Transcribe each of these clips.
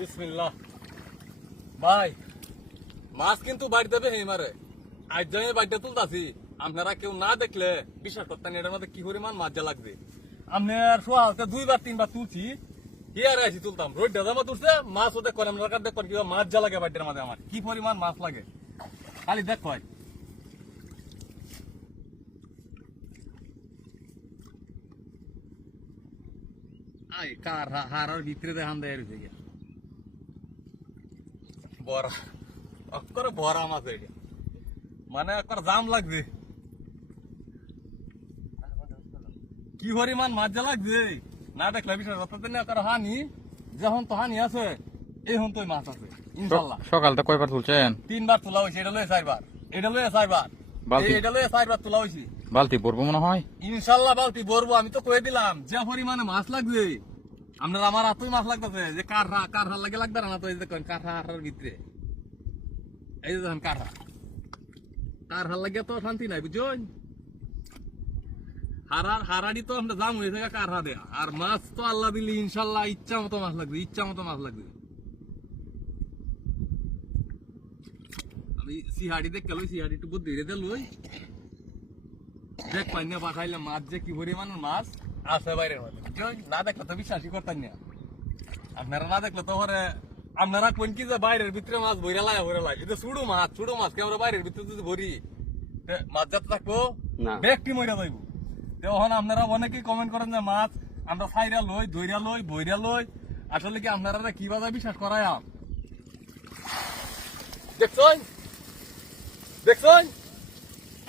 বিসমিল্লাহ। ভাই মাছ কিন্তু বাড়িতে বেহে মারে, আজ যাই বাড়িতে তুলতাছি। আপনারা কেউ না দেখলে বিশ্বাস করতেন এটার মধ্যে কি পরিমাণ মাছ যা লাগবে। আপনার সোয়ালতে 2-3 বার তুলছি, কি আর আছি তুলতাম। রোড দামা তুলছে মাছ ওদের করে আমরা দেখো কি মাছ যা লাগে বাড়ির মধ্যে, আমার কি পরিমাণ মাছ লাগে খালি দেখ ভাই। আই কার হারার ভিতরে দেখান দেয় রয়েছে বড়া অক্করে ভরা মাছ এটা, মানে একবার জাম লাগবে। কি পরিমাণ মাছ যা লাগছে না দেখলে বিষয় হানি, যখন তো হানি আছে এখন তো মাছ আছে ইনশাল্লাহ। সকালটা কয়বার তুলছেন? 3 বার তোলা হয়েছে, এটা লয়ে 4 বার, এটা লয়ে 4 বার, এটা লয়ে 4 বার তোলা হয়েছে। বালতি পড়বো মনে হয় ইনশাল্লাহ বালতি ভরবো। আমি তো কয়ে দিলাম যে পরিমাণে মাছ লাগবে আপনার, আমার এতই মাছ লাগতেছে যে কারহা লাগে লাগবে না। তো এই দেখেন কারহার ভিতরে এই যে দেখেন কারহা লাগে তো শান্তি নাই বুঝছেন। হারাড়ি তো আমরা জাম হয়ে থাকে কারহা দেয়া, আর মাছ তো আল্লাহ দিলি ইনশাল্লাহ ইচ্ছা মতো মাছ লাগবে, ইচ্ছা মতো মাছ লাগবে। আমি সিহাড়ি দেখ গেল, সিহাড়ি একটু বুদ্ধি রে দিল দেখ পাই না পাঠাইলে মাছ যে কি পরিমাণ মাছ আছে বাইরের মধ্যে, না দেখলে তো বিশ্বাসই করতেন না। আপনারা না দেখলে তো আপনারা কোন কি যে বাইরের ভিতরে মাছ ভরে লাই এটা ছুড়ো মাছ কে আমরা বাইরের ভিতরে যদি ভরি মাছ যাতে থাকবো ব্যক্তি মরিয়া যাইব। তখন আপনারা অনেকেই কমেন্ট করেন যে মাছ আমরা সাইরা লই ধইরা লই বইরা লই, আসলে কি আপনারা কি বাজা বিশ্বাস করাই দেখছেন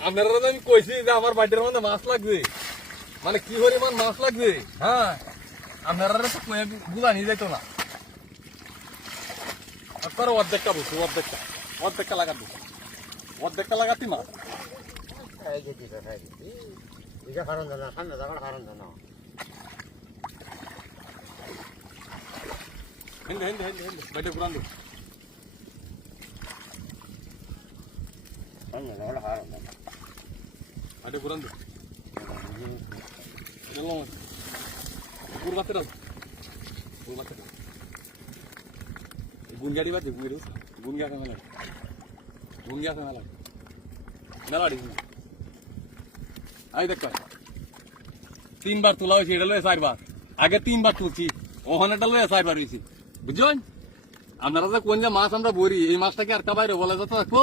আপনারা আমি কইছি যে আমার বাড়ির মধ্যে মাছ লাগবে, মানে কি পরিমাণ মাছ লাগবে। হ্যাঁ আপনারা তো বুঝা নিয়ে যাইতো না। অর্ধেকটা বসু, অর্ধেকটা লাগাতে মাছ বাইরে ঘুরান ada kurang tuh. Ada ngomong. Bur mati dah. Gunja di batu, gunja kan malah. Nala di sini. Ayo dekat. 3 বার তোলা হয়েছে, এটা লয়ে 4 বার, আগে 3 বার তুলছি, ওখানে এটা লয়ে 4 বার হয়েছে বুঝছেন। আপনারা যে কোন যে মাছ আমরা বরি, এই মাছটাকে একটা বাইরে বলে যেতে রাখবো,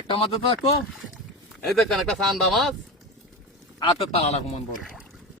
একটা মাছ যেতে রাখবো। এই দেখেন একটা চান্দা মাছ, হাতের তালাটা কমান বড়।